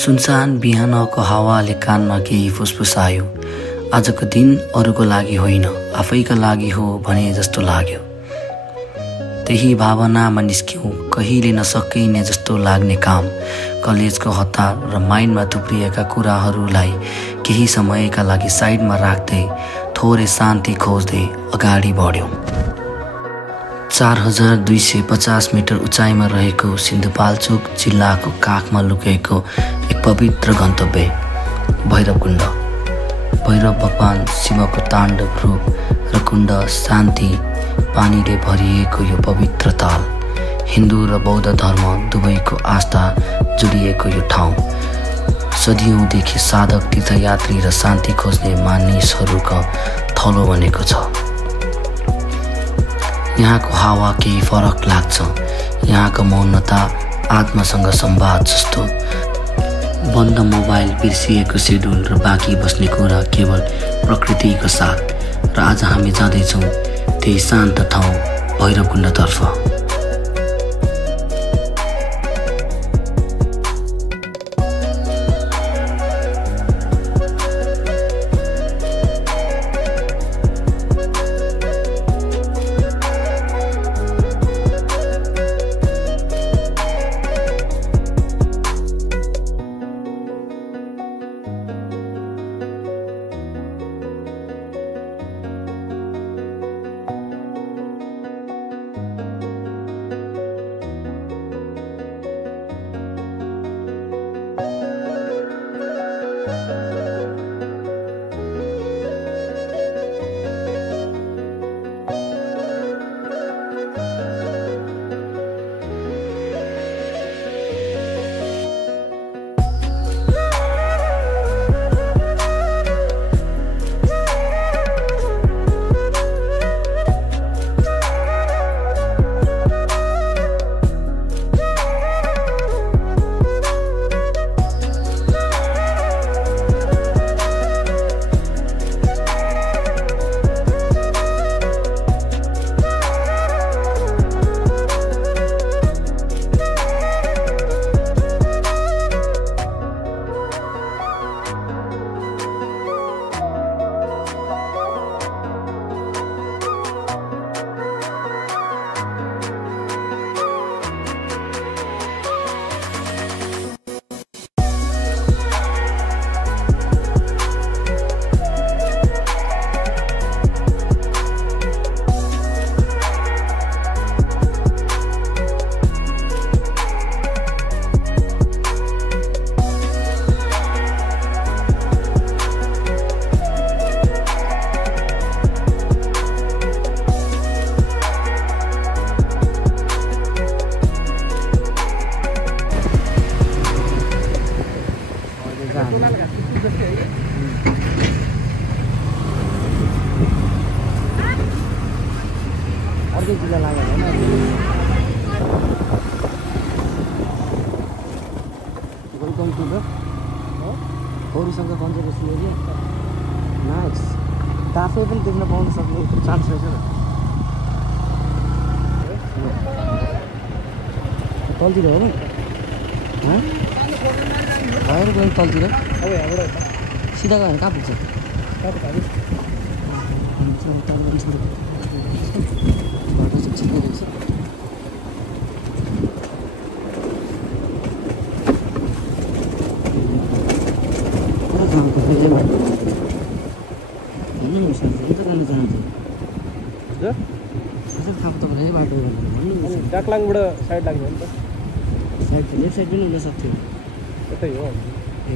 सुनसान बिहानको हावाले कानमा केही फुसफुसायो। आजको दिन अरूको लागि होइन, आफैका लागि हो भने जस्तो लाग्यो। त्यही भावनामा निस्क्यौँ, कहिले नसकिने जस्तो लाग्ने काम। कलेजको हतार र माइन्डमा थुप्रिएका कुराहरूलाई केही समयका लागि साइडमा राख्दै थोरै शान्ति खोज्दै अगाडि बढ्यौँ। 4250 मिटर उचाइमा रहेको सिन्धुपाल्चोक जिल्लाको काखमा लुकेको एक पवित्र गन्तव्य भैरवकुण्ड। भैरव भगवान शिवको ताण्डव रूप र कुण्ड शान्ति पानीले भरिएको यो पवित्र ताल, हिन्दू र बौद्ध धर्म दुवैको आस्था जोडिएको यो ठाउँ सदियौँदेखि साधक, तीर्थयात्री र शान्ति खोज्ने मानिसहरूको थलो बनेको छ। यहाँको हावा केही फरक लाग्छ। यहाँको मौनता आत्मासँग संवाद जस्तो। बन्द मोबाइल, बिर्सिएको सेड्युल र बाँकी बस्ने कुरा केवल प्रकृतिको साथ। र आज हामी जाँदैछौँ त्यही शान्त ठाउँ भैरवकुण्डतर्फ। जिल्ला लाग्यो होइन welcome to the Gaurishankar conservation area. Nice. आफै पनि देख्न पाउन सक्ने चान्स रहेछ। तलतिर हो नि भएर गयो तलतिर। सिधा गयो भने कहाँ पुग्छ? डाकलाङबाट साइड लाग्यो भने त साइड लेफ्ट साइड पनि हुन सक्थ्यो। यतै हो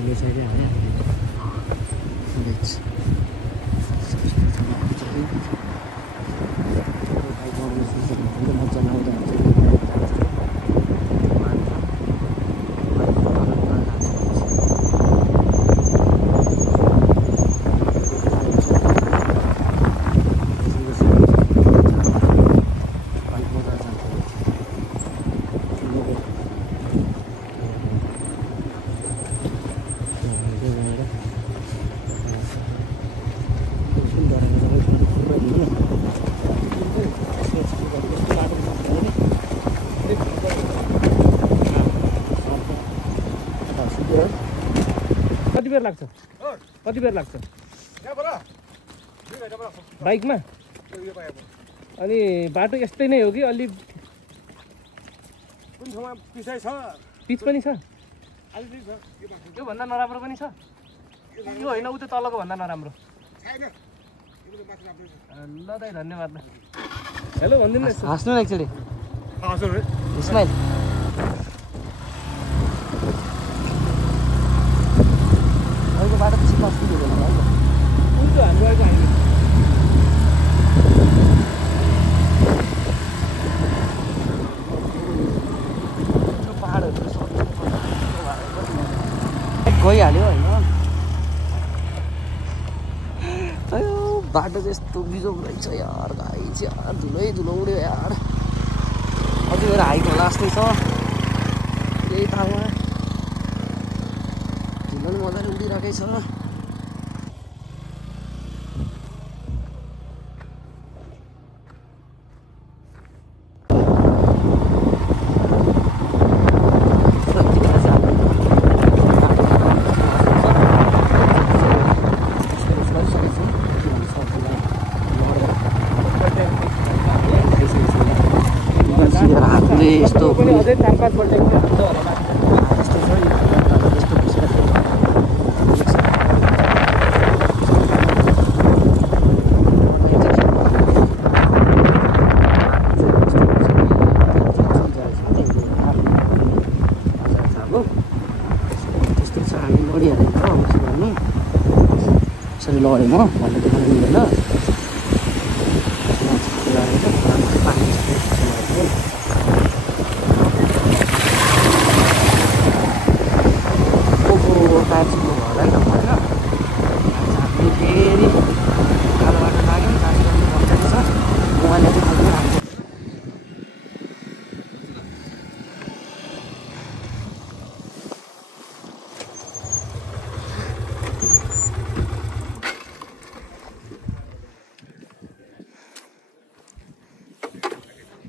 लेफ्ट साइडै हो। बेर लाग्छ बाइकमा अनि बाटो यस्तै नै हो कि अलि कुन ठाउँमा पिसाइ छ पिच पनि छ त्योभन्दा नराम्रो पनि छ यो होइन उ त तलको भन्दा नराम्रो ल दाइ धन्यवाद ल हेलो भनिदिनु न हाँस्नु न एकचोटि हजुर स्माइल अहिलेको बाटो पछि कस्तो हुँदैन है कुन चाहिँ हाम्रो आएको हामी गइहाल्यो होइन बाटो चाहिँ यस्तो बिजोग रहेछ यार गाई चाहिँ यार धुलै धुलो उड्यो यार अझै मेरो हाइट होला जस्तै छ यही ठाउँमा धुलो पनि मजाले उडिरहेकै छ यस्तो पनि अझै 4-5 पल्ट त्यस्तै छ हामी लडिहाल्यो त अब के गर्नु यसरी लडेँ म भन्नु देखाउनु मिल्दैन फेरि कालो बाटो लाग्यो कालीगञ्ज पञ्चायत छ उहाँले चाहिँ खालको हाल्छ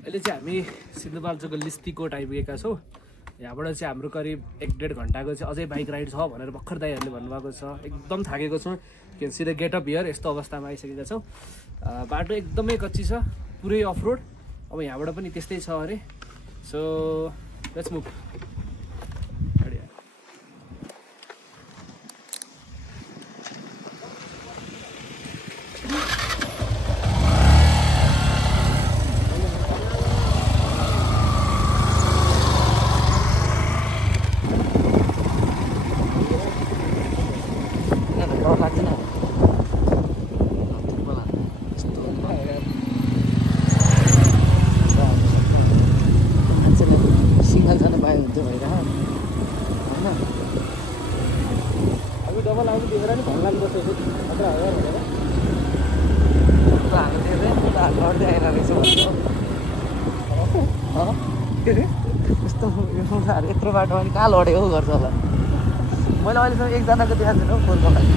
अहिले चाहिँ हामी सिन्धुपाल्चोकको लिस्तीकोट आइपुगेका छौँ यहाँबाट चाहिँ हाम्रो करिब 1-1.5 घन्टाको चाहिँ अझै बाइक राइड छ भनेर भर्खर दाइहरूले भन्नुभएको छ एकदम थाकेको छौँ किन सिधै गेटअप हियर यस्तो अवस्थामा आइसकेका छौँ बाटो एकदमै कच्ची छ पुरै अफ रोड अब यहाँबाट पनि त्यस्तै छ अरे सो लेट्स मुभ डर लाग्दैन मान्छेले सिग्नल जानु पाए हुन्थ्यो भएर होइन अब डबल आउनु देखेर नि भन्न लाग्दछ खतरा हो भनेर हाम्रो धेरै लड्दै आइरहेको छ यस्तो एउटाहरू यत्रो बाटोमा नि कहाँ लड्यो हौ गर्छ होला मैले अहिलेसम्म एकजनाको देखाएको छैन हौ खोर्को लागि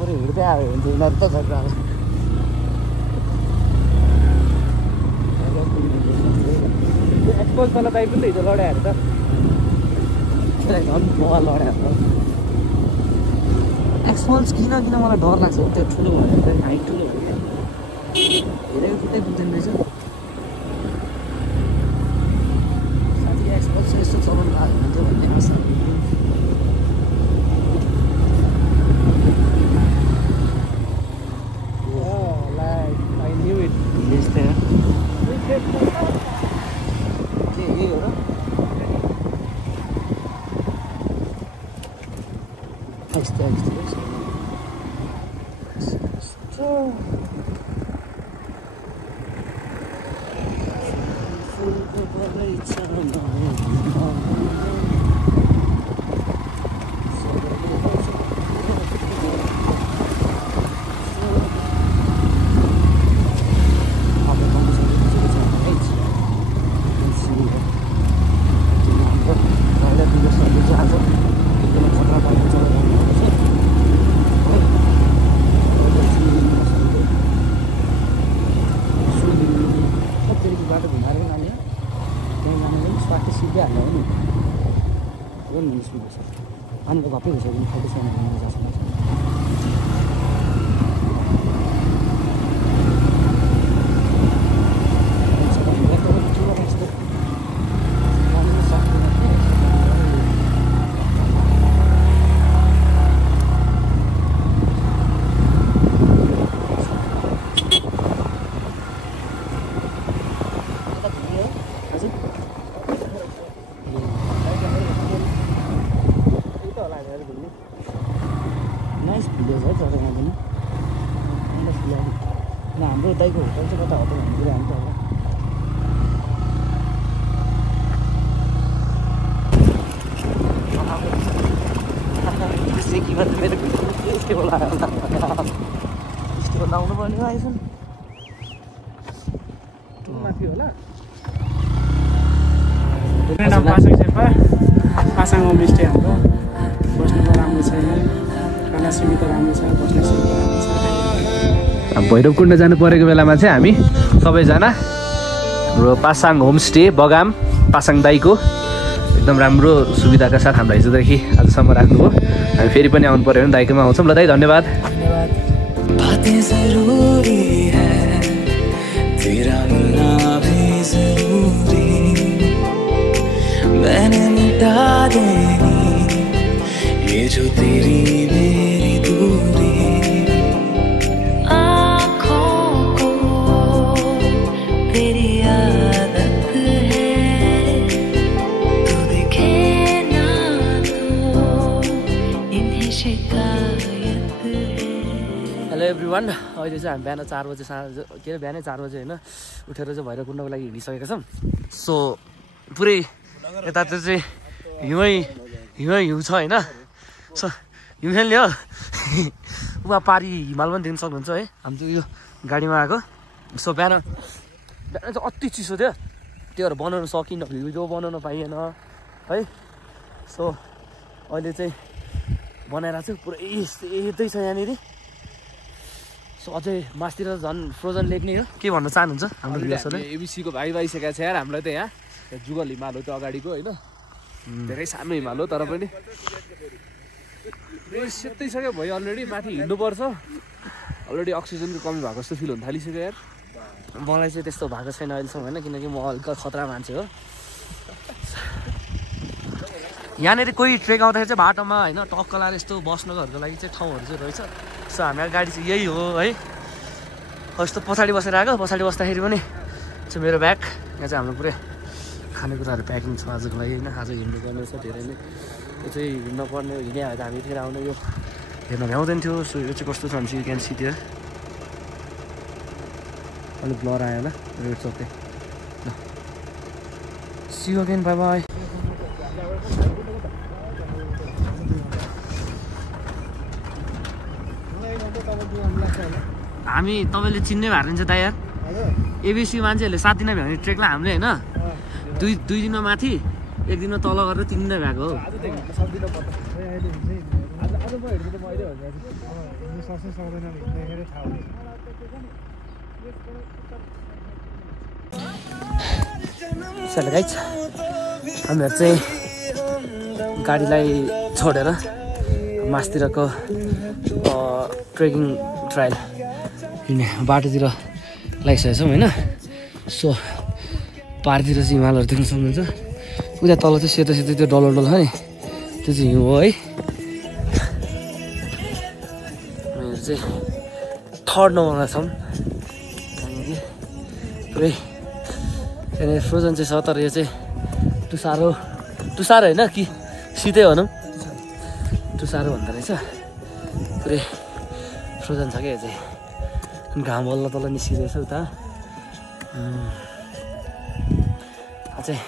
बरु हिँड्दै आयो भने चाहिँ उनीहरू त झगडा एक्सपोज तल दाइ पनि हिजो लडाइहरू त झन् मलाई लड्यो एक्सपोज किन मलाई डर लाग्छ त्यो ठुलो भयो हाइट ठुलो भयो हेरेको खुट्टै दुख्दैन रहेछ साथी एक्सपोज चाहिँ यस्तो चलाउनु भएको हुन्थ्यो भन्ने आशा I knew it. भिलेज थियो के यही हो र यस्तो फुलको बगैँचामा बाटो घुमाएर जाने त्यहाँ जाने पनि स्वास्थ्य सबै घुसाइदिनु 37 भन्ने जान्छ नाइस भिडियोज है तर यहाँ पनि हाम्रो दाइको होटल चाहिँ कता हो त भन्ने कुरा हामी त होला सेकीमा त मेरो यस्तो लाउनु पर्ने आइसन् माथि होला नाम पासाङ शेर्पा पासाङ होमस्टे हाम्रो बस्नुको राम्रो छैन खाना सुविधा राम्रो छ बस्ने सुविधा राम्रो छ भैरवकुण्ड जानु परेको बेलामा चाहिँ हामी सबैजना हाम्रो पासाङ होमस्टे बगाम पासाङ दाइको एकदम राम्रो सुविधाका साथ हामीलाई हिजोदेखि आजसम्म राख्नुभयो हामी फेरि पनि आउनु पऱ्यो भने दाइकोमा आउँछौँ ल दाइ धन्यवाद मैंने मिटा देनी ये जो तेरी मेरी दूरी आँखों को तेरी आदत है तू दिखे ना तो इन्हें शिकायत है हेलो एभ्रिवान अहिले चाहिँ हामी बिहान 4 बजे के अरे बिहानै 4 बजे होइन उठेर चाहिँ भैरवकुण्डको लागि हिँडिसकेका छौँ सो पुरै यतातिर चाहिँ हिउँ छ होइन सो हिउँले हो उहाँ पारी हिमाल पनि देख्न सक्नुहुन्छ है हामी चाहिँ यो गाडीमा आएको सो बिहान चाहिँ अति चिसो थियो त्यो भएर बनाउन सकिनँ भिडियो बनाउन पाइएन है सो अहिले चाहिँ बनाइरहेको छु पुरै यतै छ यहाँनिर सो अझै मासतिर झन् फ्रोजन लेक नै हो के भन्न चाहनुहुन्छ हाम्रो भिडियोसले एबिसीको भाइ भइसकेको छ यार हामीलाई त यहाँ जुगल हिमाल हो त्यो अगाडिको होइन धेरै सानो हिमाल हो तर पनि सेत्तैसक्यो भयो अलरेडी माथि हिँड्नुपर्छ अलरेडी अक्सिजनको कमी भएको जस्तो फिल हुन थालिसक्यो यार मलाई चाहिँ त्यस्तो भएको छैन अहिलेसम्म होइन किनकि म हल्का खतरा मान्छे हो यहाँनिर कोही ट्रेक आउँदाखेरि चाहिँ बाटोमा होइन टक्क लाएर यस्तो बस्नुकोहरूको लागि चाहिँ ठाउँहरू चाहिँ रहेछ सो हाम्रो गाडी चाहिँ यही हो है यस्तो पछाडि बसेर आएको पछाडि बस्दाखेरि पनि चाहिँ मेरो ब्याग यहाँ चाहिँ हाम्रो पुरै खानेकुराहरू प्याकिङ छ आजको लागि होइन आज हिँड्नुपर्ने छ धेरै नै यो चाहिँ हिँड्नुपर्ने हिँडे भए त हामी फेरि आउने यो हेर्न भ्याउँदैन थियो सो यो चाहिँ कस्तो छ भने चाहिँ यु क्यान सी देयर अलिक ब्लर आयो होला रेड चौकै ल see you again bye bye हामी तपाईँले चिन्ने भएको रहेछ त यार एबिसी मान्छेहरूले 7 दिन भ्याउने ट्रेकलाई हामीले होइन दुई दिनमा माथि 1 दिनमा तल गरेर 3 दिन भएको हो चलो गाइस हामीहरू चाहिँ गाडीलाई छोडेर मासतिरको ट्रेकिङ ट्रायल हिँड्ने बाटोतिर लागिसकेको छौँ होइन सो पारतिर चाहिँ हिमालहरू देख्न सक्नुहुन्छ उता तल चाहिँ सेतो सेतो त्यो डलर छ नि त्यो चाहिँ हिउँ हो है हामीहरू चाहिँ 3rd नम्बरमा छौँ त्यहाँदेखि पुरै त्यहाँनिर फ्रोजन चाहिँ छ तर यो चाहिँ टुसारो होइन कि सिधै भनौँ टुसारो भन्दो रहेछ पुरै फ्रोजन छ क्या यो चाहिँ घाम बल्ल तल निस्किरहेछ उता चाहिँ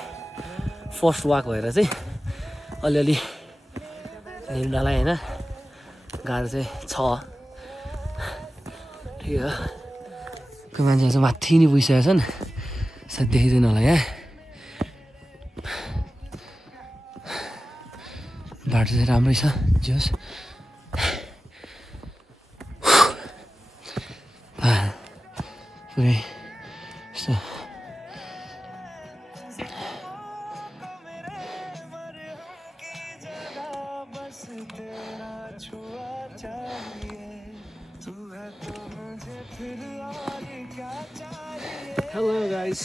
फर्स्ट वाक भएर चाहिँ अलिअलि हिँड्नलाई होइन गाह्रो चाहिँ छ ठिक हो कोही मान्छे चाहिँ माथि नै पुगिसकेको छन् सायद देखिँदैन होला यहाँ बाटो चाहिँ राम्रै छ जोस् पुरै यस्तो हेलो गाइस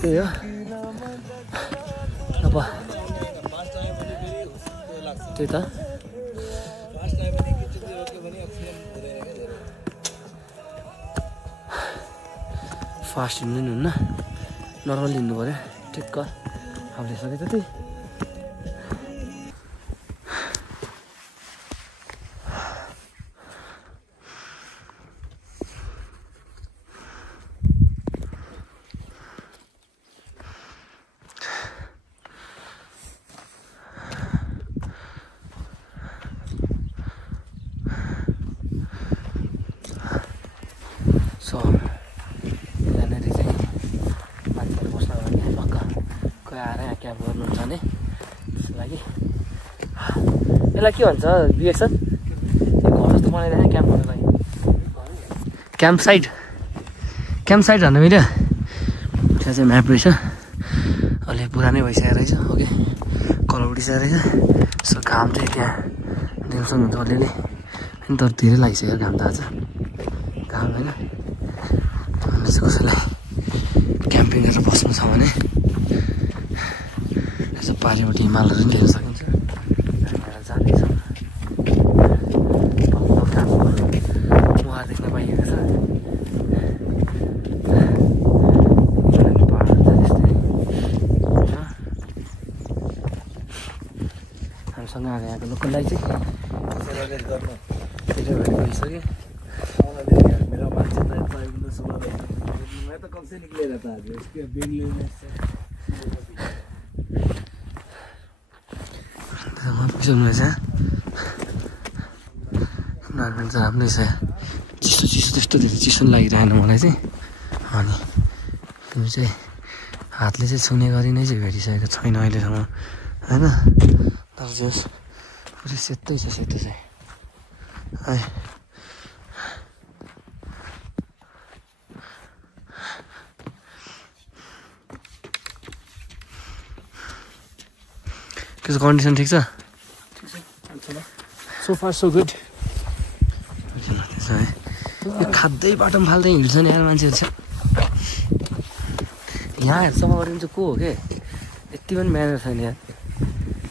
त्यही हो अब त्यही त फास्ट हिँड्नु नि हुन्न नर्मल हिँड्नु पऱ्यो ठिक्क आफूले सके त त्यही सो यहाँनिर चाहिँ मान्छेहरू बस्नको लागि पक्क कोही आएर यहाँ क्याम्प गर्नुहुन्छ भने त्यसको लागि यसलाई के भन्छ विवेक सर घर जस्तो बनाइरहेको क्याम्प गर्नुको लागि क्याम्प साइट भन्नु मिल्यो त्यहाँ चाहिँ म्याप रहेछ अलि पुरानै भइसकेको रहेछ ओके कलर उठिसकेको रहेछ सो घाम चाहिँ त्यहाँ देख्न सक्नुहुन्छ अलिअलि अनि तर धेरै लागिसक्यो घाम त आज घाम होइन अनि चाहिँ कसैलाई क्याम्पिङ गरेर बस्नु छ भने यसो पारिबाट हिमालहरू पनि हेर्न सकिन्छ जाँदैछ मुहार देख्न पाइएको छ पाहाडहरू त त्यस्तै हामीसँग आएको यहाँको लोकललाई चाहिँ धेरै भएर गइसक्यो मैं तो कब से निकले रहता है इसके बेंगलुरु में से पिछाउनु रहेछ नारायण चाहिँ राम्रै छ चिसो त्यस्तो धेरै चिसो पनि लागिरहेन मलाई चाहिँ अनि त्यो चाहिँ हातले चाहिँ छुने गरी नै चाहिँ भेटिसकेको छैन अहिलेसम्म होइन तर जस पुरै सेतै छ सेतो चाहिँ है त्यसको कन्डिसन ठिक छ सो फार सो गुड त्यसो है यो खाँदै बाटोमा फाल्दै हिँड्छ नि यार मान्छेहरू छ यहाँ सफा गरिदिनु चाहिँ को हो के यति पनि म्यानर छैन यार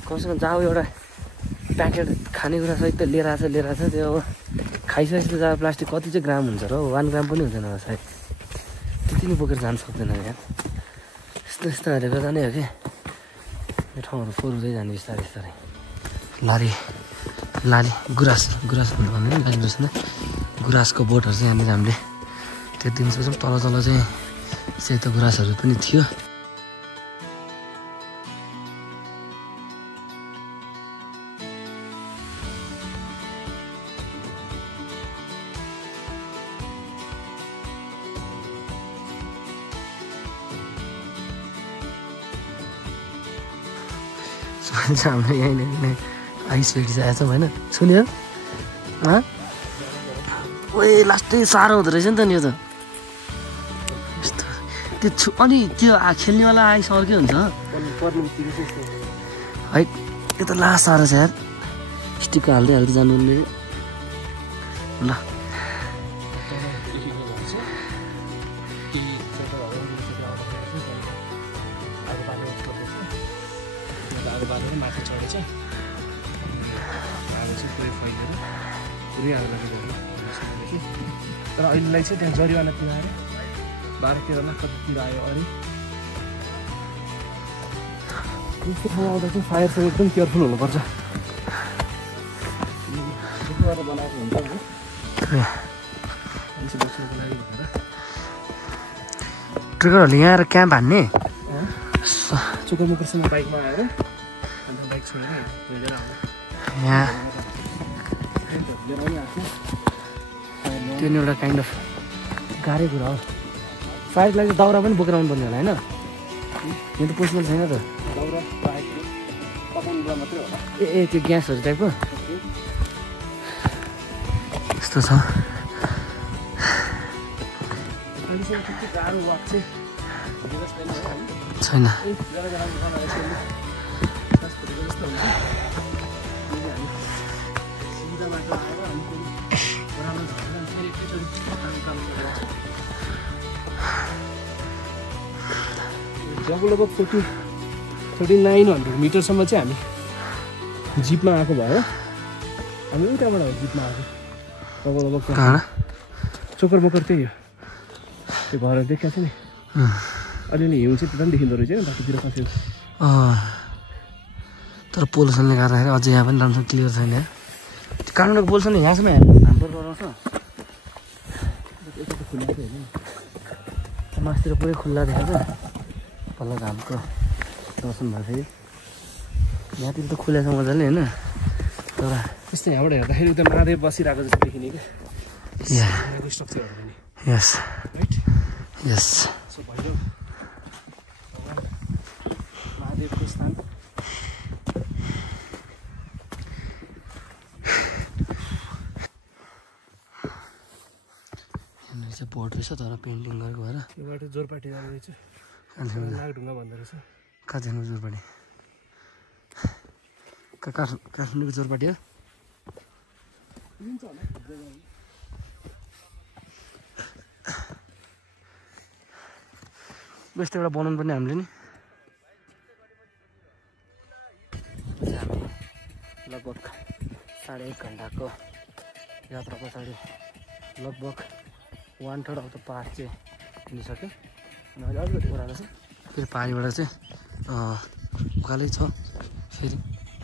कमसेकम जहाँ एउटा प्याकेट खानेकुरा सहित त लिएर आएको छ त्यो अब खाइसकेपछि त जहाँ प्लास्टिक कति चाहिँ ग्राम हुन्छ र 1 ग्राम पनि हुँदैन होला सायद त्यति नै बोकेर जानु सक्दैन यार यस्तो हेरेको जाने हो कि यो ठाउँहरू फोहोर हुँदै जाने बिस्तारै बिस्तारै लाली गुराँस भन्नु भन्दैन लाली गुराँस होइन गुराँसको बोटहरू चाहिँ यहाँनिर हामीले त्यो दिन सक्छौँ तल चाहिँ सेतो गुराँसहरू पनि थियो हाम्रो यहीँनिर आइस भेटिसकेको छौँ होइन सुन्यो ओए लास्टै साह्रो हुँदो रहेछ नि त नि यो त यस्तो त्यो अनि त्यो खेल्नेवाला आइस अर्कै हुन्छ है त्यो त लास्ट साह्रो छ यार स्टिक हाल्दै जानु ल माथि चढेछ चाहिँ पुरै फैलेर पुरै आगो लागेको तर अहिलेलाई चाहिँ त्यहाँ जरिवाना तिराएर 12-13 लाख कतितिर आयो अरे यस्तो ठाउँ आउँदा चाहिँ फायरसँग एकदम केयरफुल हुनुपर्छ बनाएको हुन्छ मान्छे बस्नुको लागि भनेर ट्रेकरहरूले यहाँ आएर क्याम्प हान्ने चोकरमुकरसँग बाइकमा आएर अन्त बाइक छोडेर हिँडेर आउनु यहाँ त्यो नि एउटा काइन्ड अफ गाह्रै कुरा हो फायरको लागि दाउरा पनि बोकेर आउनु पर्ने होला होइन यो त पोसिबल छैन त दाउरा बाइक पकाउनु बेला मात्रै होला ए त्यो ग्यासहरू टाइपको यस्तो छ अहिलेसम्म त्यति गाह्रो वाक चाहिँ छैन लगभग 4900 मिटरसम्म चाहिँ हामी जिपमा आएको भयो हामी उताबाट हो जिपमा आएको लगभग चोकर मकर त्यही हो त्यो घर देखाएको छ नि अलिअलि हिउँ चाहिँ त्यता पनि देखिँदो रहेछ बाटोतिर खसेको तर पोल्युसनले गर्दाखेरि अझै यहाँ पनि राम्रोसँग क्लियर छैन काठमाडौँको पोल्युसन यहाँसम्म हाम्रो गराउँछ खुल्ला चाहिँ होइन मासतिर पुरै खुल्ला देखाएको पल्लो घामको दर्शन भएको थियो यहाँतिर त खुल्ला छ मजाले होइन तर त्यस्तै यहाँबाट हेर्दाखेरि उता महादेव बसिरहेको जस्तो देखिने क्या स्ट्रक्चरहरू पनि यस राइट यस सो भैरव महादेवको स्थान चाहिँ बोर्ड रहेछ तर पेन्टिङ गरेको भएर यो बाटो जोरपाटी जाने रहेछ नागढुङ्गा भन्दो रहेछ कहाँ जानु जोरपाटी काठमाडौँको जोरपाटी हो बेस्ट एउटा बनाउनु पर्ने हामीले नि हामी लगभग 1.5 घन्टाको यात्रा पछाडि लगभग 1/3 अफ द पार्क चाहिँ हिँडिसक्यो अनि अहिले अलिकति ओह्रालो छ फेरि पारिबाट चाहिँ उकालै छ फेरि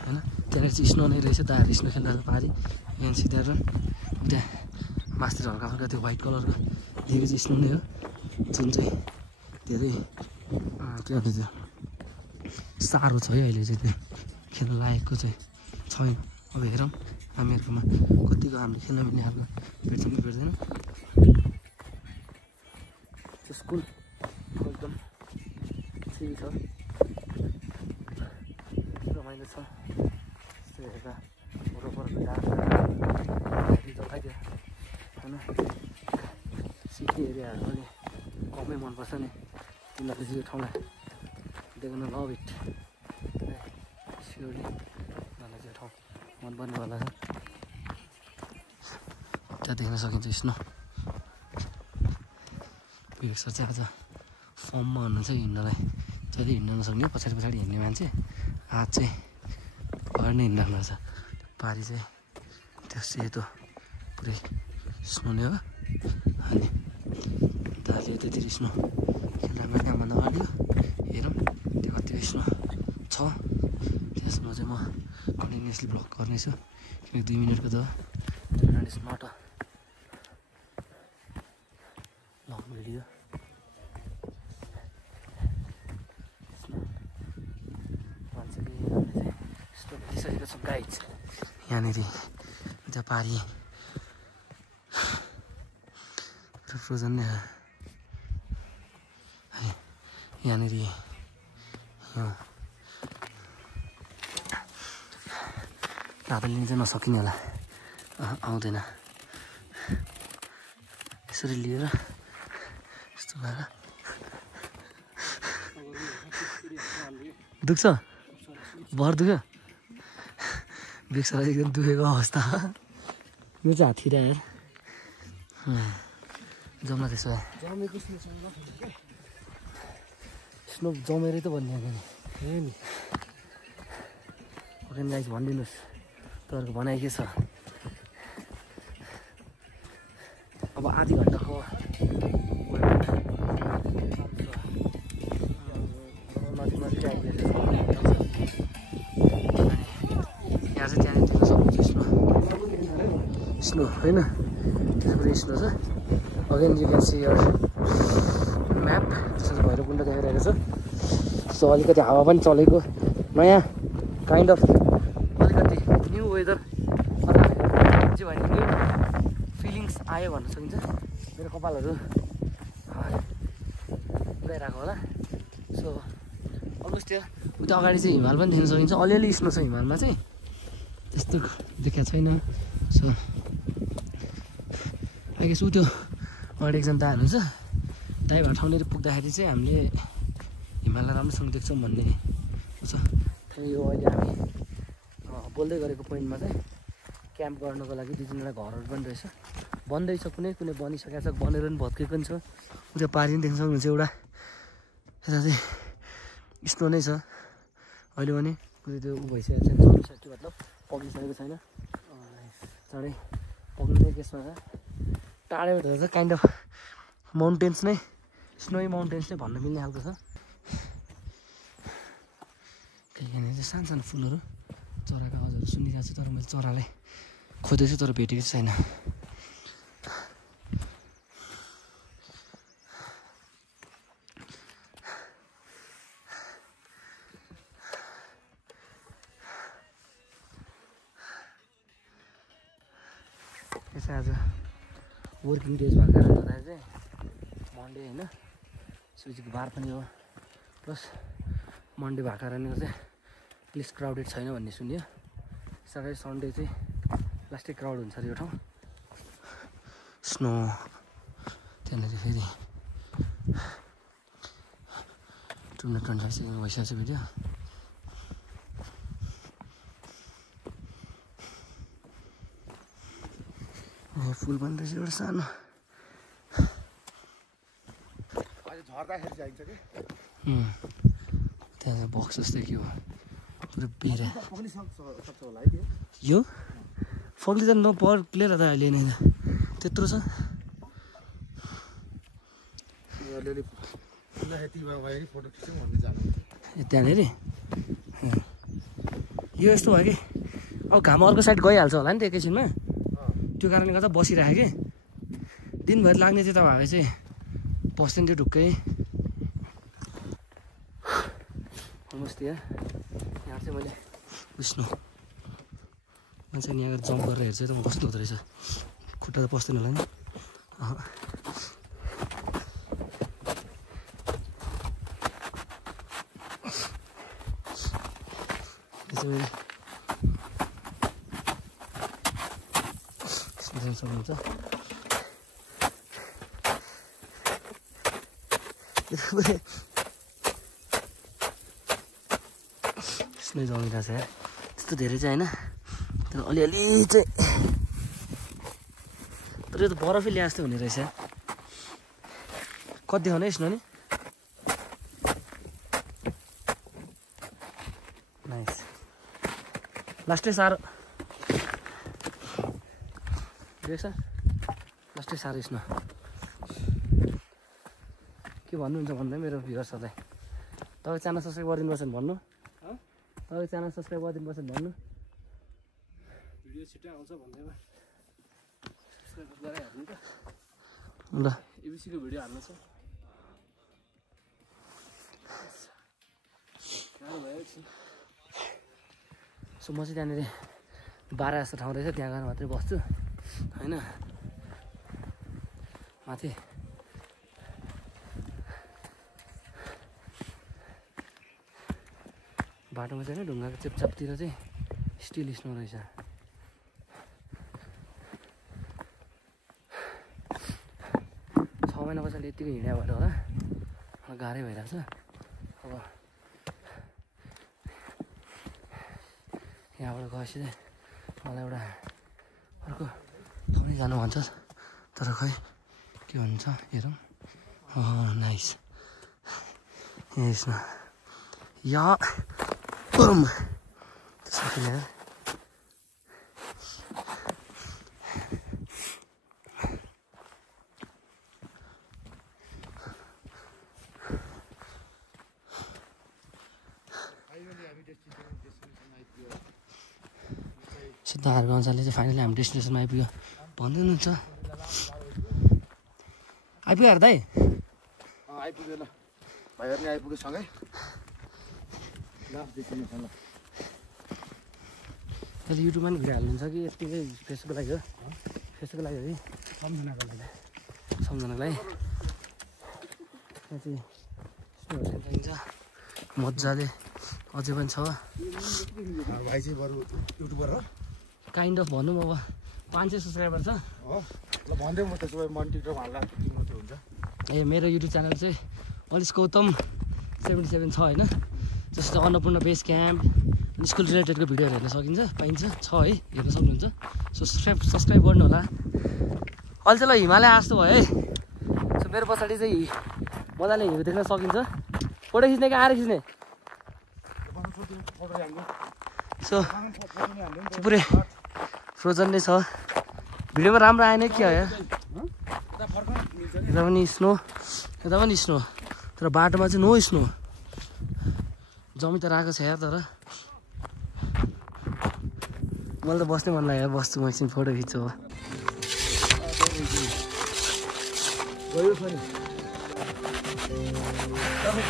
होइन त्यहाँनिर चाहिँ स्नो नै रहेछ दाहरू स्नो खेल्दा पारि यहाँ सिधाएर त्यहाँ मास्तिर हल्का हल्का त्यो व्हाइट कलरको दिएको चाहिँ स्नो नै हो जुन चाहिँ धेरै के भन्छ त्यो साह्रो छ है अहिले चाहिँ त्यो खेल्न लायकको चाहिँ छैन अब हेरौँ हामीहरूकोमा कतिको हामीले खेल्न मिल्ने खालको भेट्छ कि भेट्दैन त्यो स्कुल एकदम ठिक छ रमाइलो छ यस्तो हेर्दा वरपरको डाँडा जताकै होइन सिटी एरियाहरू पनि कमै मनपर्छ नि तिनीहरूले चाहिँ यो ठाउँलाई देख्न लभ इट स्योरली उनीहरूलाई चाहिँ यो ठाउँ मनपर्ने होला छ त्यहाँ देख्न सकिन्छ स्नो विवेक सर चाहिँ आज फर्ममा हुनुहुन्छ हिँड्नलाई जति हिँड्न नसक्ने पछाडि पछाडि हिँड्ने मान्छे आज चाहिँ घर नै हिँड्नु छ पारि चाहिँ त्यो सेतो पुरै स्नो नै हो अनि दाजुले त्यति स्नो खेल्दामा त्यहाँभन्दा अगाडि हेरौँ त्यो कतिको स्नो छ त्यसमा चाहिँ म कन्टिन्युसली ब्लग गर्नेछु किनकि 2 मिनटको त it's not a long video यस्तो भइसकेको छ गाइड्स यहाँनिर त्यहाँ पारि फ्रोजन नै यहाँनिर तातो लिन चाहिँ नसकिने होला आउँदैन यसरी लिएर यस्तो भएर दुख्छ भर दुख्यो बेक्सलाई एकदम दुखेको अवस्था यो चाहिँ हात्तीरा यार जम्ला त्यसो भए स्नो जमेरै त भन्ने नि ओके गाइस भनिदिनुहोस् तपाईँहरूको भनाइ के छ अब आधी घन्टाको नजिक नजिक आइपुगेको यहाँ चाहिँ त्यहाँनिर देख्न सक्नुहुन्छ स्नो होइन पुरै स्नो छ again you can see your map त्यसरी भैरवकुण्ड देखाइरहेको छ सो अलिकति हावा पनि चलेको नयाँ काइन्ड अफ अलिकति न्यू वेदर चाहिँ भने न्यू फिलिङ्स आयो भन्न सकिन्छ मेरो कपालहरू गइरहेको होला सो अलमोस्ट त्यो उता अगाडि चाहिँ हिमाल पनि देख्न सकिन्छ अलिअलि स्नो छ हिमालमा चाहिँ त्यस्तो देखाएको छैन सो आइगेस ऊ त्यो अगाडि एकजना दाइ हुनुहुन्छ दाइ भएको ठाउँनिर पुग्दाखेरि चाहिँ हामीले हिमाललाई राम्रोसँग देख्छौँ भन्ने छ यो अहिले हामी बोल्दै गरेको पोइन्टमा चाहिँ क्याम्प गर्नको लागि 2-3वटा घरहरू पनि रहेछ बन्दैछ कुनै कुनै बनिसकेको छ बनेर पनि भत्केको पनि छ उता पारि पनि देख्न सक्नुहुन्छ एउटा यता चाहिँ स्नो नै छ अहिले पनि पुरै त्यो ऊ भइसकेको छैन सेफ्टी मतलब पग्लिसकेको छैन चाँडै पग्लिने केसमा छ टाढैबाट चाहिँ काइन्ड अफ माउन्टेन्स नै स्नोई माउन्टेन्स नै भन्न मिल्ने खालको छ यहाँनिर चाहिँ सानो सानो फुलहरू चराको आवाजहरू सुनिरहेको छु तर मैले चरालाई खोज्दैछु तर भेटेको छैन यसो आज वर्किङ डेज भएको कारणले गर्दाखेरि चाहिँ मन्डे होइन सूचीको बार पनि हो प्लस मन्डे भएको कारणले गर्दा प्लिज क्राउडेड छैन भन्ने सुन्यो सबै सन्डे चाहिँ प्लास्टिक क्राउड हुन्छ अरे यो ठाउँ स्नो त्यहाँनिर फेरि 2 मिनट 25 सेकेन्ड भइसकेको छ भिडियो फुल पनि रहेछ एउटा सानो झर्दाखेरि चाहिन्छ कि त्यहाँ बक्स जस्तै के हो पुरै बेरा पनि सक्छ होला है त्यो यो फग्ली त नपर प्लेयर त अहिले नै त्यत्रो छ अलिअलि फोटो खिच्यौँ भन्ने जानु त्यहाँनिर यो यस्तो भयो कि अब घाम अर्को साइड गइहाल्छ होला नि त एकैछिनमा त्यो कारणले गर्दा बसिराखेँ कि दिनभरि लाग्ने चाहिँ तपाईँ चाहिँ बस्दैन थियो ढुक्कै अलमोस्ट यहाँ चाहिँ मैले विष्णु मान्छे नि यहाँ जम्प गरेर हेर्छु त म कस्तो हुँदो रहेछ खुट्टा त पस्दैन होला नि सक्नुहुन्छ स्नो जमिरहेको छ यार त्यस्तो धेरै चाहिँ होइन तर अलिअलि चाहिँ तर यो त बरफै ल्याए जस्तो हुने रहेछ कति देखाउने स्नो नि नाइस लास्टै साह्रो देख्छ लास्टै साह्रो स्नो के भन्नुहुन्छ भन्दा मेरो भ्युअर्सहरूलाई तपाईँ च्यानल सब्सक्राइब गरिदिनुपर्छ नि भन्नु तपाईँ च्यानल सब्सक्राइब गरिदिनुपर्छ नि भन्नु भिडियो छिट्टै आउँछ भन्दैमा सब्सक्राइब गराइहाल्नु त ल एबिसीको भिडियो हाल्नु छ गाह्रो भयो सो म चाहिँ त्यहाँनिर 12 जस्तो ठाउँ रहेछ त्यहाँ गएर मात्रै बस्छु होइन माथि बाटोमा चाहिँ होइन ढुङ्गाको चेपचापतिर चाहिँ स्टिल स्नो रहेछ 6 महिना पछाडि यतिको हिँड्या भएर होला गाह्रै भइरहेको छ अब यहाँबाट गएपछि चाहिँ मलाई एउटा अर्को ठाउँ नै जानु भन्छ तर खै के हुन्छ हेरौँ नाइस यसमा या सकिने सिद्धार्थ गन्जाले चाहिँ फाइनली हामी डेस्टिनेसनमा आइपुग्यो भन्दै हुनुहुन्छ आइपुग्यो हेर्दै आइपुग्यो ल भाइहरू नि आइपुग्यो सँगै लास्ट डेस्टिनेसन ल त्यसले युट्युबमा पनि भिडियो हाल्नुहुन्छ कि यतिकै फेसबुकको लागि हो फेसबुकको लागि हो कि सम्झनाको लागि त्यहाँ चाहिँ चाहिन्छ मजाले अझै पनि छ भाइ चाहिँ बरु युट्युबर हो काइन्ड अफ भनौँ अब 500 सब्सक्राइबर छ हो ल भन्दै म त्यसो भए मन टिकटक हाल्दा मात्रै हुन्छ ए मेरो युट्युब च्यानल चाहिँ अलिस गौतम 77 छ होइन जस्तो अन्नपूर्ण बेस क्याम्प स्कुल रिलेटेडको भिडियोहरू हेर्न सकिन्छ पाइन्छ छ है हेर्न सक्नुहुन्छ सो सब्सक्राइब गर्नु होला अहिले चाहिँ ल हिमालय जस्तो भयो है सो मेरो पछाडि चाहिँ मजाले हिँडेको देख्न सकिन्छ फोटो खिच्ने कि आएर खिच्ने सो पुरै फ्रोजन नै छ भिडियोमा राम्रो आएन के हो यार यता पनि स्नो यता पनि स्नो तर बाटोमा चाहिँ नो स्नो जमी त राखेको छ यार तर मलाई त बस्नै मन लाग्यो बस्छु म एकछिन फोटो खिच्छु हो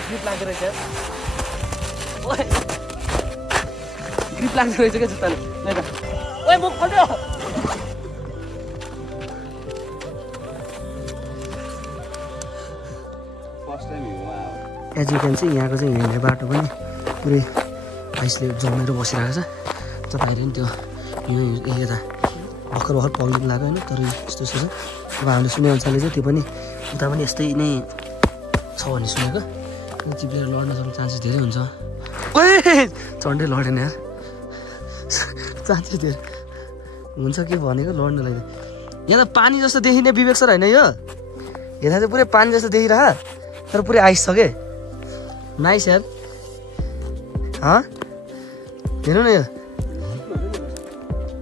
ग्रिप लाग्दो रहेछ ग्रिप लाग्दो रहेछ क्या जुत्ताले ल त ओए म खोल्यो एज यु क्यान चाहिँ यहाँको चाहिँ हिँड्ने बाटो पनि पुरै आइसले जमेर बसिरहेको छ तपाईँहरूले पनि त्यो यता भर्खर भर्खर पग्लिनु लाग्यो होइन तर यस्तो छ अब हामीले सुनेअनुसारले चाहिँ त्यो पनि उता पनि यस्तै नै छ भन्ने सुनेको चिप्लेर लड्न सक्ने चान्सेस धेरै हुन्छ ओए झन्डै लडेन यार चान्सेस धेरै हुन्छ के भनेको लड्नलाई यहाँ त पानी जस्तो देखिने विवेक सर होइन यो यता चाहिँ पुरै पानी जस्तो देखिरह तर पुरै आइस छ के नाइस यार हेर्नु न यो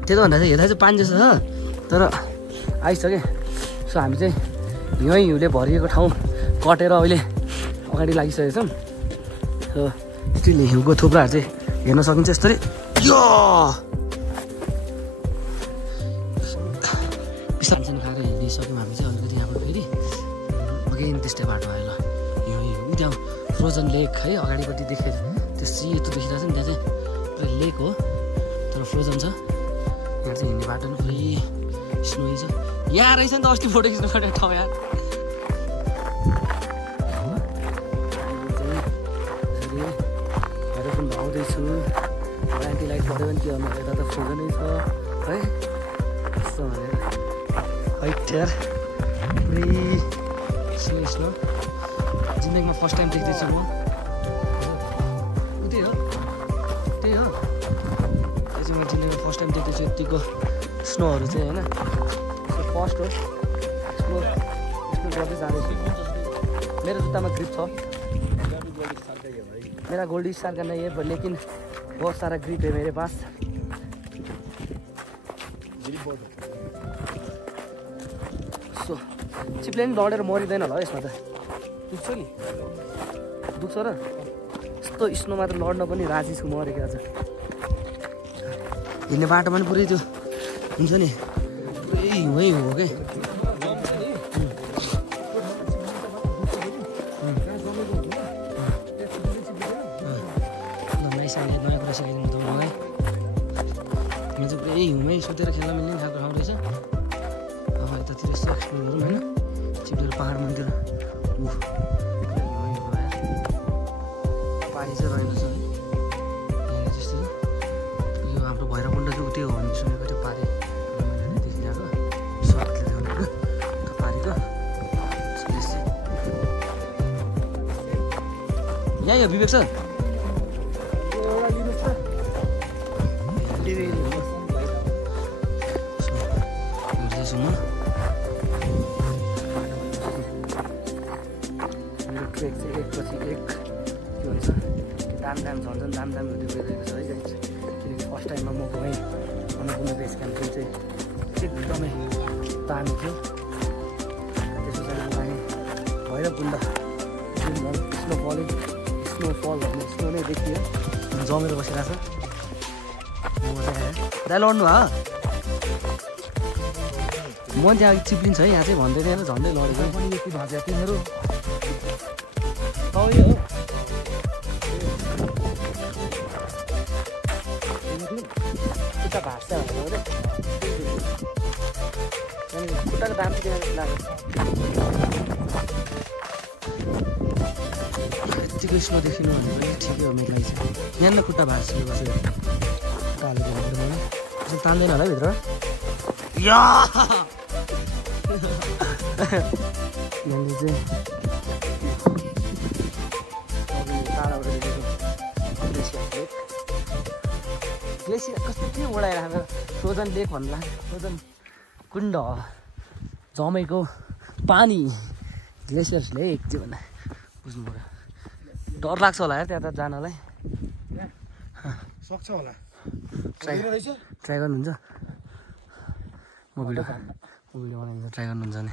त्यो त भन्दा चाहिँ यता चाहिँ पानी जस्तो छ तर आइस छ के सो हामी चाहिँ यहीँ हिउँले भरिएको ठाउँ कटेर अहिले अगाडि लागिसकेको छौँ सो स्टिल हिउँको थुप्राहरू चाहिँ हेर्न सकिन्छ यसरी यो बिस्तारै खाएर हिँडिसक्यौँ हामी चाहिँ अलिकति यहाँबाट फेरि अगेन त्यस्तै बाटो आयो ल हिउँ त्यहाँ फ्रोजन लेक है अगाडिपट्टि देखेर त्यो सेतो देखिरहेको छ नि त्यहाँ चाहिँ पुरै लेक हो तर फ्रोजन छ यहाँ चाहिँ हिँड्ने बाटो पनि पुरै स्नोई छ यहाँ रहेछ नि त अस्ति फोटो खिच्नु पर्ने ठाउँ यहाँ भैरवकुण्ड आउँदैछु एन्टी लाइट पऱ्यो भने के गर्नु यता त फ्रोजनै छ है यस्तो भनेर हाइट यार पुरै स्नो स्नो जिन्दगीमा फर्स्ट टाइम देख्दैछु म त्यही हो त्यो चाहिँ म जिन्दगीमा फर्स्ट टाइम देख्दैछु यतिको स्नोहरू चाहिँ होइन फर्स्ट हो एक्सप्लोर गर्दै जाँदैछु मेरो जुत्तामा ग्रिप छ मेरा गोल्डी स्टार का नहीं है लेकिन बहुत सारा ग्रिप है मेरे पास सो चिप्ले नि लडेर मरिँदैन होला यसमा त दुख्छ नि दुख्छ र यस्तो स्नोमा त लड्न पनि राजी छु मरेको आज हिँड्ने बाटो पनि पुरै त्यो हुन्छ नि पुरै हिउँ हो क्या नयाँ कुरा सिकाइदिनु त मलाई यहाँ चाहिँ पुरै हिउँमै सुतेर खेल्न मिल्ने खालको ठाउँ रहेछ अब यतातिर यस्तो एक्सप्लोर गरौँ होइन चिप्लेर पाहाड मुनितिर पानी चाहिँ रहेन छ यहाँनिर जस्तो यो हाम्रो भैरवकुण्ड चाहिँ उतै हो भन्ने सुनेको त्यो पारी मैले देखिरहेको सर्टले देखाउनु त्यो पारीको यहाँ यो विवेक सर ट्रेक चाहिँ एकपछि एक के भन्छ दाम झन् दाम हुँदै गइरहेको छ है किनकि फर्स्ट टाइममा म गएँ अन्नपूर्ण बेस क्याम्प चाहिँ एकदमै दामी थियो त्यस पछाडि हामी भैरवकुण्ड स्नोफल भन्ने स्नो नै देखियो जमेर बसिरहेको छ मजा आयो दाइ लड्नु हो म त्यहाँ चिप्लिन्छ है यहाँ चाहिँ भन्दै थिएन झन्डै लडेको पनि यति भाज्यो तिमीहरू हो खुट्टा भाँच्छ भनेर खुट्टाको दाम चाहिँ लाग्यो यतिको स्नो देखिनु भने पनि ठिकै हो मेरो लागि चाहिँ यहाँनिर खुट्टा भाँच्नु बसेर तालेको भनेर मैले तान्दैन होला भित्र यहाँनिर चाहिँ ग्लेसियर कस्तो के उडाइरहेको फ्रोजन लेक भन्ला फ्रोजन कुण्ड जमेको पानी ग्लेसियर्स लेक त्यो भन्दा बुझ्नु पऱ्यो डर लाग्छ होला यार त्यहाँ त जानलाई सक्छ होला ट्राई गर्नुहुन्छ म भिडियो बनाइदिन्छ ट्राई गर्नुहुन्छ भने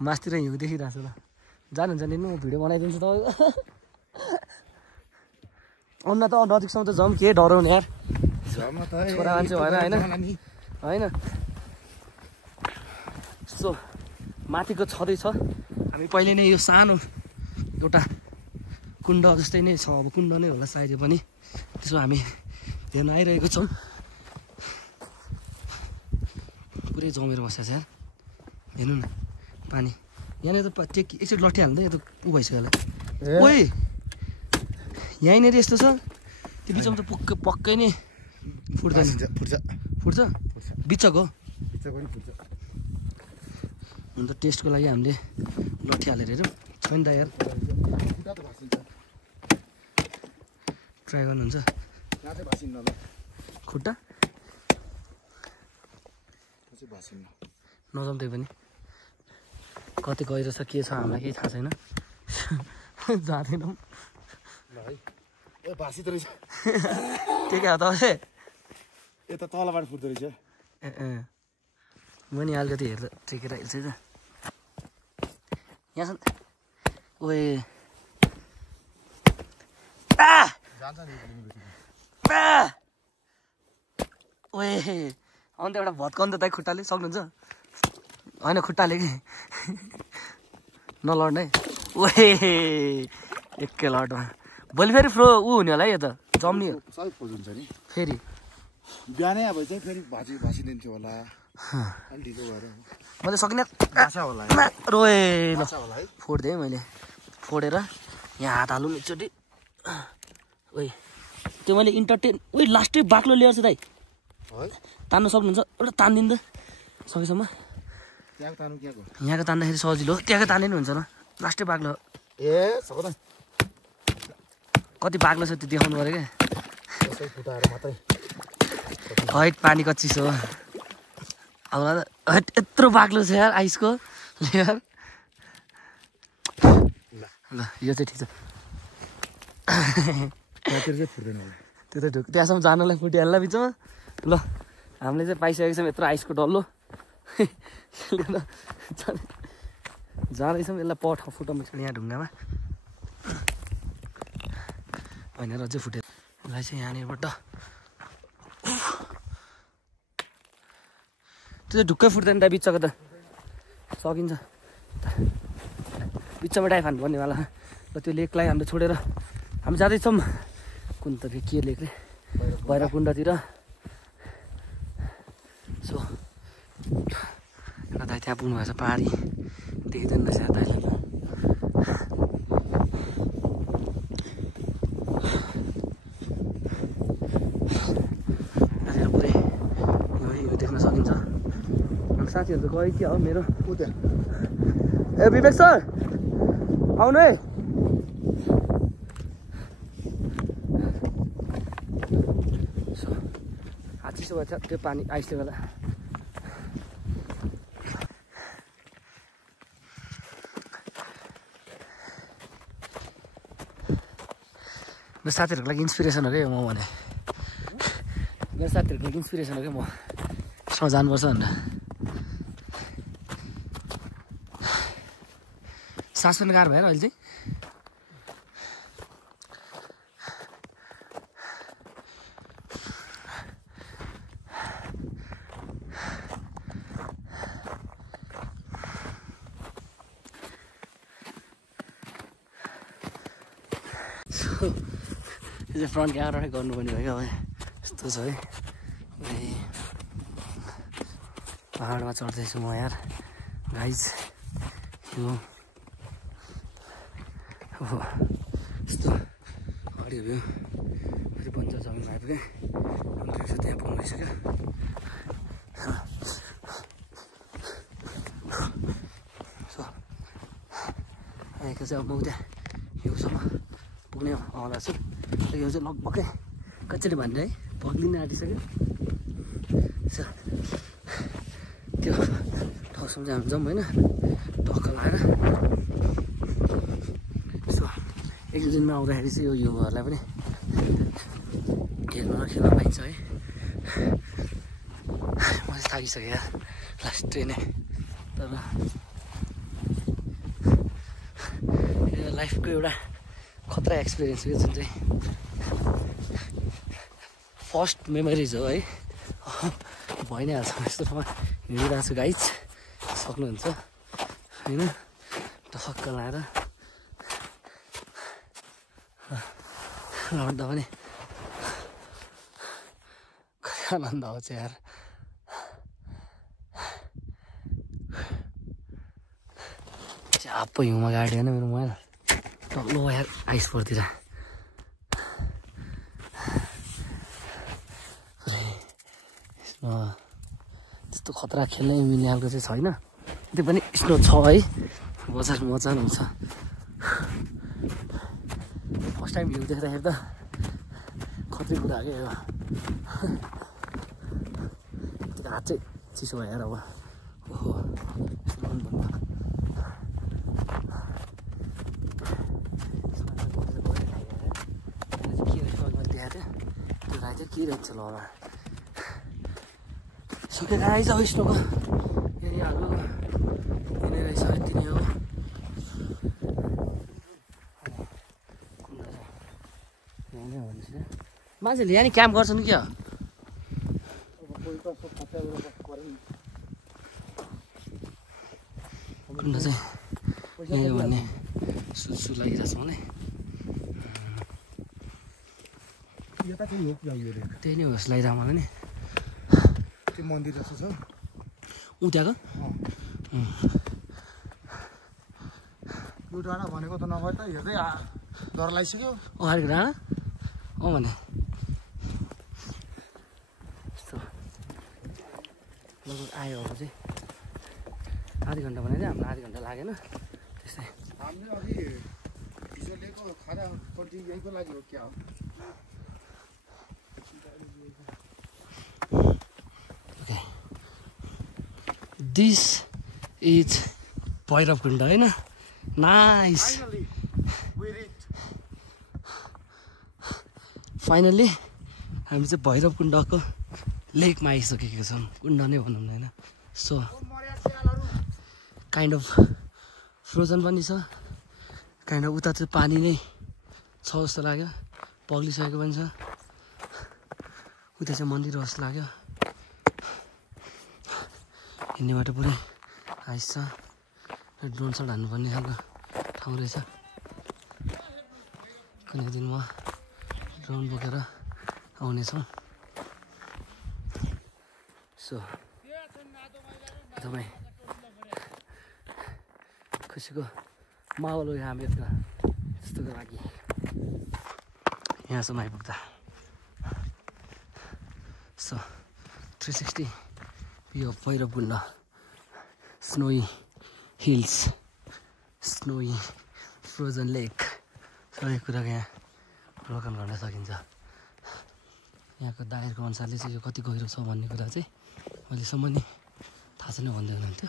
मासतिर हिउँ देखिरहेको छु ल जानुहुन्छ नि म भिडियो बनाइदिन्छु तपाईँको अन्ना त नजिकसम्म त जाउँ के डराउने यार छोरा मान्छे भएर होइन यस्तो माथिको छँदैछ हामी पहिले नै यो सानो एउटा कुण्ड जस्तै नै छ अब कुण्ड नै होला सायद पनि त्यसो हामी हेर्न आइरहेको छौँ पुरै जमेर बसेको छ यार हेर्नु न पानी यहाँनिर त एकचोटि लट्ठी हाल्दा यो त ऊ भइसक्यो होला ओइ यहीँनिर यस्तो छ त्यो बिचमा त पक्कै नै फुट्दैन फुट्छ बिचको अन्त टेस्टको लागि हामीले लट्ठी हालेर हेऱ्यौँ छैन त यार ट्राई गर्नुहुन्छ खुट्टा नजाउँ त्यही पनि कति गहिरो छ के छ हामीलाई केही थाहा छैन जाँदैनौँ के क्या तपाईँ यता तलबाट फुट्दो रहेछ म नि अलिकति हेर्दा टेकेर हेर्छु त यहाँ ओए ओए अन्त एउटा भत्काउनु त दाइ खुट्टाले सक्नुहुन्छ होइन खुट्टाले कि नलड्ने ओए एकै लडमा भोलि फेरि फ्लो ऊ हुने होला है यो त जम्नी सबै खोज हुन्छ नि फेरि बिहानै अब चाहिँ फेरि भाँचिदिन्थ्यो होला अलि ढिलो भएर मैले सकिने होला रोए होला है फोडिदिएँ मैले फोडेर यहाँ हात हालौँ एकचोटि ओइ त्यो मैले इन्टरटेन ओइ लास्टै बाक्लो लिएर चाहिँ दाइ तान्नु सक्नुहुन्छ एउटा तानिदिनु त सकेसम्म यहाँको तान्दाखेरि सजिलो त्यहाँको तान्ने नि हुन्छ ल लास्टै बाक्लो ए सक्दैन कति बाक्लो छ त्यो देखाउनु पऱ्यो क्या हैट पानीको चिसो अब यत्रो बाक्लो छ यार आइसको लेयर ल यो चाहिँ ठिक छ त्यो त ढुक त्यहाँसम्म जानलाई फुटिहाल्ला बिचमा ल हामीले चाहिँ पाइसकेको छौँ यत्रो आइसको डल्लो जाँदैछौँ यसलाई फुटाउनु छ यहाँ ढुङ्गामा भनेर अझै फुटेर यसलाई चाहिँ यहाँनिरबाट त्यो चाहिँ ढुक्कै फुट्दैन त बिचको त सकिन्छ बिचमा डाइभ हान्नु पर्नेवाला र त्यो लेकलाई हामीले छोडेर हामी जाँदैछौँ कुन त के लेक रे भैरवकुण्डतिर सो दाइ त्यहाँ पुग्नु भएछ पहाडी देखिँदैन रहेछ दाइलाई यहाँनिर पुरै यो देख्न सकिन्छ अन्त साथीहरू त गयो के हो मेरो ए विवेक सर आउनु है हात चिसो भएछ त्यो पानी आइसक्यो बेला मेरो साथीहरूको लागि इन्सपिरेसन हो क्या म भने मेरो साथीहरूको लागि इन्सपिरेसन हो क्या म सँग जानुपर्छ भनेर सास पनि गाह्रो भएर अहिले चाहिँ यो चाहिँ फ्रन्ट क्यामेरामै गर्नुपर्ने भयो क्या अब यस्तो छ है पहाडमा चढ्दैछु म यार गाइज यो अब यस्तो अगाडि भयो फेरि पञ्चायत जमिन आइपुग्यो अन्त त्यहाँ पुग्नु भइसक्यो सो आएको चाहिँ अब म त्यहाँ हिउँसम्म पुग्ने आउँदा छु यो चाहिँ लगभगै कचरी भन्ने है पग्लिन आँटिसक्यो सो त्यो ठाउँसम्म चाहिँ हामी जाउँ होइन टक्क लगाएर सो एक दुई दिनमा आउँदाखेरि चाहिँ यो युवाहरूलाई पनि हेर्न र खेल्न पाइन्छ है। म चाहिँ थाकिसकेँ यार लास्ट ट्रेनै, तर लाइफको एउटा खतरा एक्सपिरियन्स हो जुन चाहिँ फर्स्ट मेमोरिज हो है। भइ नै हाल्छ यस्तो ठाउँमा हिँडिरहेको छु गाइज, सक्नुहुन्छ होइन, टक्क लाएर लड्दा पनि आनन्द आउँछ यार। झ्याप्प हिउँमा गाडी होइन मेरो मोबाइल टक्लो यार आइसफोरतिर। त्यस्तो खतरा खेल्नै मिल्ने खालको चाहिँ छैन, त्यो पनि स्नो छ है, बजार मजा हुन्छ। फर्स्ट टाइम भ्यू देख्दाखेरि त खतरै कुरा क्या यो, हात चाहिँ चिसो भयो यार अब। ओहो त्यो राई चाहिँ के रहेछ ल होला सकेर आइज हो स्नोको एरियाहरू यिनै रहेछ, यति नै हो। मान्छेले यहाँ नि क्याम्प गर्छन् क्या, कुण्ड चाहिँ यही हो भन्ने सुसु लागिरहेछ मलाई। त्यही नै हो जस्तो लागिरहेको मलाई नि। त्यो मन्दिर जस्तो छ ऊ त्यहाँको यो डाँडा भनेको त नभए त हेर्दै डर लागिसक्यो। अगाडिको डाँडा अँ भने यस्तो लगभग आयो अब चाहिँ आधी घन्टा भने चाहिँ हाम्रो आधी घन्टा लागेन त्यस्तै। हामीले अघि हिजो लिएको खाना कति यहीँको लागि हो क्या हो? दिस इज भैरवकुण्ड होइन, नाइस। फाइनल्ली हामी चाहिँ भैरवकुण्डको लेकमा आइसकेका छौँ, कुण्ड नै भनौँ न होइन। सो काइन्ड अफ फ्रोजन पनि छ, काइन्ड अफ उता चाहिँ पानी नै छ जस्तो लाग्यो, पग्लिसकेको पनि छ। उता चाहिँ मन्दिर जस्तो लाग्यो, हिँड्ने बाटो पुरै आइस छ, ड्रोन सट हान्नुपर्ने खालको ठाउँ रहेछ। कुनै दिन म ड्रोन बोकेर आउनेछौँ। सो एकदमै खुसीको माहौल हो यहाँ बेतका जस्तोको लागि यहाँसम्म आइपुग्दा। सो 360 यो भैरवकुण्ड, स्नोई हिल्स, स्नोई फ्रोजन लेक, सबै कुराको यहाँ अवलोकन गर्न सकिन्छ। यहाँको दायरको अनुसारले चाहिँ यो कति गहिरो छ भन्ने कुरा चाहिँ अहिलेसम्म नि थाहा छैन भन्दै हुनुहुन्थ्यो।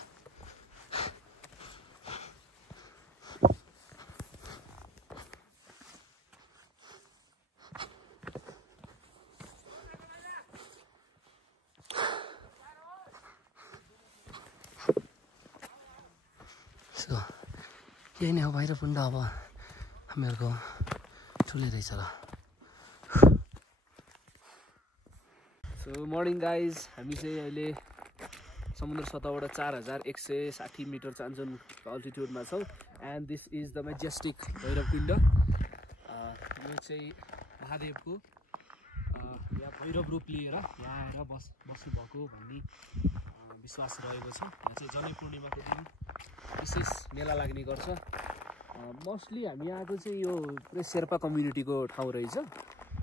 सो यही नै हो भैरवकुण्ड, अब हामीहरूको ठुलै रहेछ ल। सो मर्निङ गाइज, हामी चाहिँ अहिले समुद्र सतहबाट 4160 मिटर चान्चुन अल्टिट्युडमा छौँ। And this is the majestic Bhairavkund. यो चाहिँ महादेवको यहाँ भैरव रूप लिएर यहाँ आएर बस्नुभएको भन्ने विश्वास रहेको छ। यहाँ चाहिँ जनै पूर्णिमाको दिन विशेष मेला लाग्ने गर्छ। मोस्टली हामी आएको चाहिँ यो पुरै शेर्पा कम्युनिटीको ठाउँ रहेछ।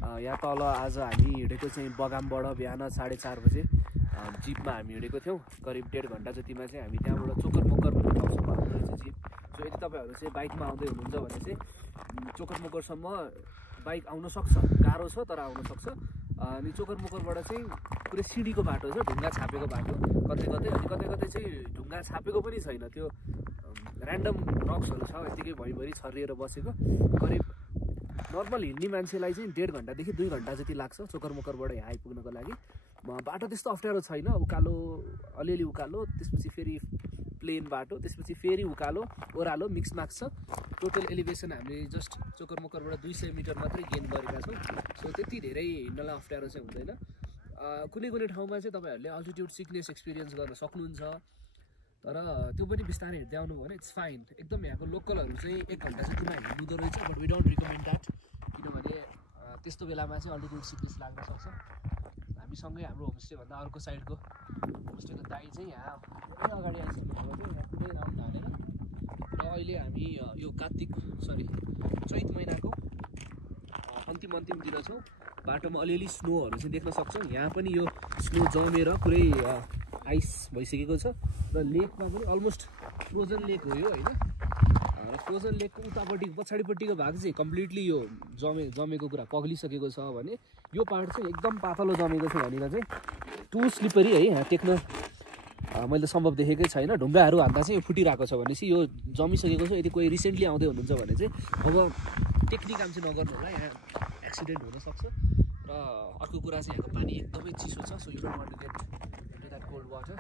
यहाँ तल आज हामी हिँडेको चाहिँ बगामबाट बिहान 4:30 बजे जिपमा हामी हिँडेको थियौँ। करिब 1.5 घन्टा जतिमा चाहिँ हामी त्यहाँबाट चोकर मोकर भन्ने ठाउँसम्म आउँदो रहेछ जिप। सो यदि तपाईँहरू चाहिँ बाइकमा आउँदै हुनुहुन्छ भने चाहिँ चोकर मोकरसम्म बाइक आउन सक्छ, गाह्रो छ तर आउन सक्छ। अनि चोकर मोकरबाट चाहिँ पुरै सिडीको बाटो छ, ढुङ्गा छापेको बाटो कतै कतै, अनि कतै कतै चाहिँ ढुङ्गा छापेको पनि छैन, त्यो ऱ्यान्डम रक्सहरू छ यतिकै भरिभरि छरिएर बसेको। करिब नर्मल हिँड्ने मान्छेलाई चाहिँ 1.5 घन्टादेखि 2 घन्टा जति लाग्छ चोकरमोकरबाट यहाँ आइपुग्नको लागि। बाटो त्यस्तो अप्ठ्यारो छैन, उकालो अलिअलि उकालो, त्यसपछि फेरि प्लेन बाटो, त्यसपछि फेरि उकालो ओह्रालो मिक्समाक्स छ। टोटल एलिभेसन हामीले जस्ट चोकरमोकरबाट 200 मिटर मात्रै गेन गरेका छौँ। सो त्यति धेरै हिँड्नलाई अप्ठ्यारो चाहिँ हुँदैन। कुनै कुनै ठाउँमा चाहिँ तपाईँहरूले अल्टिट्युड सिकनेस एक्सपिरियन्स गर्न सक्नुहुन्छ, तर त्यो पनि बिस्तारै हिँड्दै आउनु भयो भने इट्स फाइन। एकदम यहाँको लोकलहरू चाहिँ 1 घन्टा जतिमा हिँड्दो रहेछ, but we don't recommend that, किनभने त्यस्तो बेलामा चाहिँ अल्टिट्युड सिकनेस लाग्न सक्छ। हामीसँगै हाम्रो होमस्टेभन्दा अर्को साइडको होमस्टेको दाइ चाहिँ यहाँ पुरै अगाडि आइसक्नु भएको थियो, यहाँ पुरै राउन्ड हालेर। र अहिले हामी यो चैत महिनाको अन्तिमतिर छौँ। बाटोमा अलिअलि स्नोहरू चाहिँ देख्न सक्छौँ। यहाँ पनि यो स्नो जमेर पुरै आइस भइसकेको छ र लेकमा पनि अलमोस्ट फ्रोजन लेक हो यो होइन। र फ्रोजन लेकको उतापट्टि पछाडिपट्टिको भाग चाहिँ कम्प्लिटली यो जमेको कुरा पग्लिसकेको छ भने यो पार्ट चाहिँ एकदम पातलो जमेको छ भनेर चाहिँ टु स्लिपरी है। यहाँ टेक्न मैले सम्भव देखेकै छैन। ढुङ्गाहरू हान्दा चाहिँ यो फुटिरहेको छ भनेपछि यो जमिसकेको छ। यदि कोही रिसेन्टली आउँदै हुनुहुन्छ भने चाहिँ अब टेक्निक काम चाहिँ नगर्नु होला, यहाँ एक्सिडेन्ट हुनसक्छ। र अर्को कुरा चाहिँ यहाँको पानी एकदमै चिसो छ, so you don't want to get into that cold water.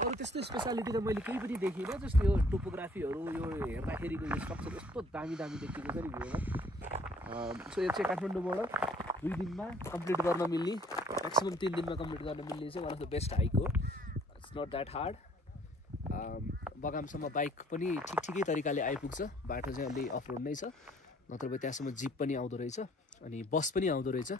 अरू त्यस्तो स्पेसालिटी त मैले केही पनि देखिनँ, जस्ट यो टोपोग्राफीहरू यो हेर्दाखेरिको यो स्ट्रक्चर यस्तो दामी देखिएको छ नि भ्यूमा। सो यो चाहिँ काठमाडौँबाट 2 दिनमा कम्प्लिट गर्न मिल्ने, म्याक्सिमम् 3 दिनमा कम्प्लिट गर्न मिल्ने चाहिँ one of the best hike हो। It's not that hard. बगामसम्म बाइक पनि ठिकै तरिकाले आइपुग्छ, बाटो चाहिँ अलि अफरोड नै छ, नत्र त्यहाँसम्म जिप पनि आउँदो रहेछ अनि बस पनि आउँदो रहेछ,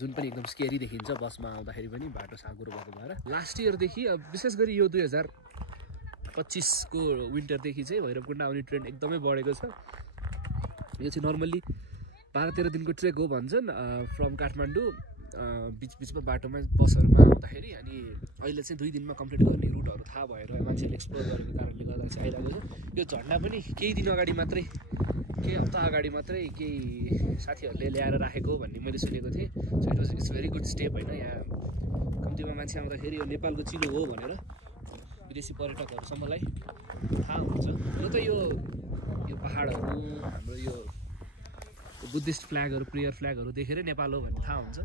जुन पनि एकदम स्केरी देखिन्छ बसमा आउँदाखेरि पनि बाटो साँगुरो भएको भएर। लास्ट इयरदेखि विशेष गरी यो 2025को विन्टरदेखि चाहिँ भैरवकुण्ड आउने ट्रेन्ड एकदमै बढेको छ। यो चाहिँ नर्मल्ली 12-13 दिनको ट्रेक हो भन्छन् फ्रम काठमाडौँ। बिचमा बाटोमा बसहरूमा आउँदाखेरि अनि अहिले चाहिँ 2 दिनमा कम्प्लिट गर्ने रुटहरू थाहा भएर मान्छेले एक्सप्लोर गरेको कारणले गर्दा चाहिँ आइरहेको छ। यो झन्डा पनि केही दिन अगाडि मात्रै, केही हप्ता अगाडि मात्रै केही साथीहरूले ल्याएर राखेको भन्ने मैले सुनेको थिएँ। So it's very good step होइन। यहाँ कम्तीमा मान्छे आउँदाखेरि यो नेपालको चिनो हो भनेर विदेशी पर्यटकहरूसम्मलाई थाहा हुन्छ। र त यो पहाडहरू हाम्रो यो बुद्धिस्ट फ्ल्यागहरू प्रेयर फ्ल्यागहरू देखेरै नेपाल हो भन्ने थाहा हुन्छ।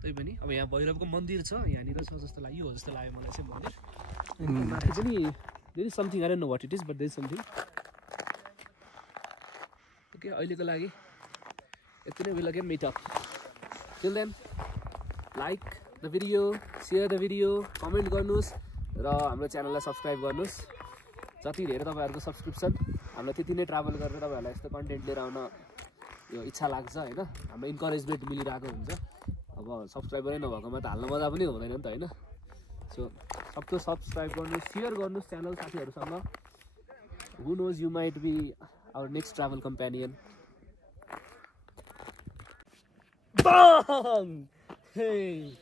तै पनि अब यहाँ भैरवको मन्दिर छ, यहाँनिर छ जस्तो लाग्यो, हो जस्तो लाग्यो मलाई चाहिँ मन्दिर। माथि पनि there is something, I don't know what it is, but there is something. Okay, अहिलेको लागि यति नै। Will again meet up. Till then like the video, share the video, comment गर्नुहोस् र हाम्रो च्यानललाई सब्सक्राइब गर्नुहोस्। जति धेरै तपाईँहरूको सब्सक्रिप्सन हामीलाई त्यति नै ट्राभल गरेर तपाईँहरूलाई यस्तो कन्टेन्ट लिएर आउन यो इच्छा लाग्छ होइन। हाम्रो इन्करेजमेन्ट मिलिरहेको हुन्छ। अब सब्सक्राइबरै नभएकोमा त हाल्न मजा पनि हुँदैन नि त होइन। सो सबको सब्सक्राइब गर्नुहोस्, सेयर गर्नुहोस् च्यानल साथीहरूसँग। Who knows, you might be our next travel companion. Bang! Hey!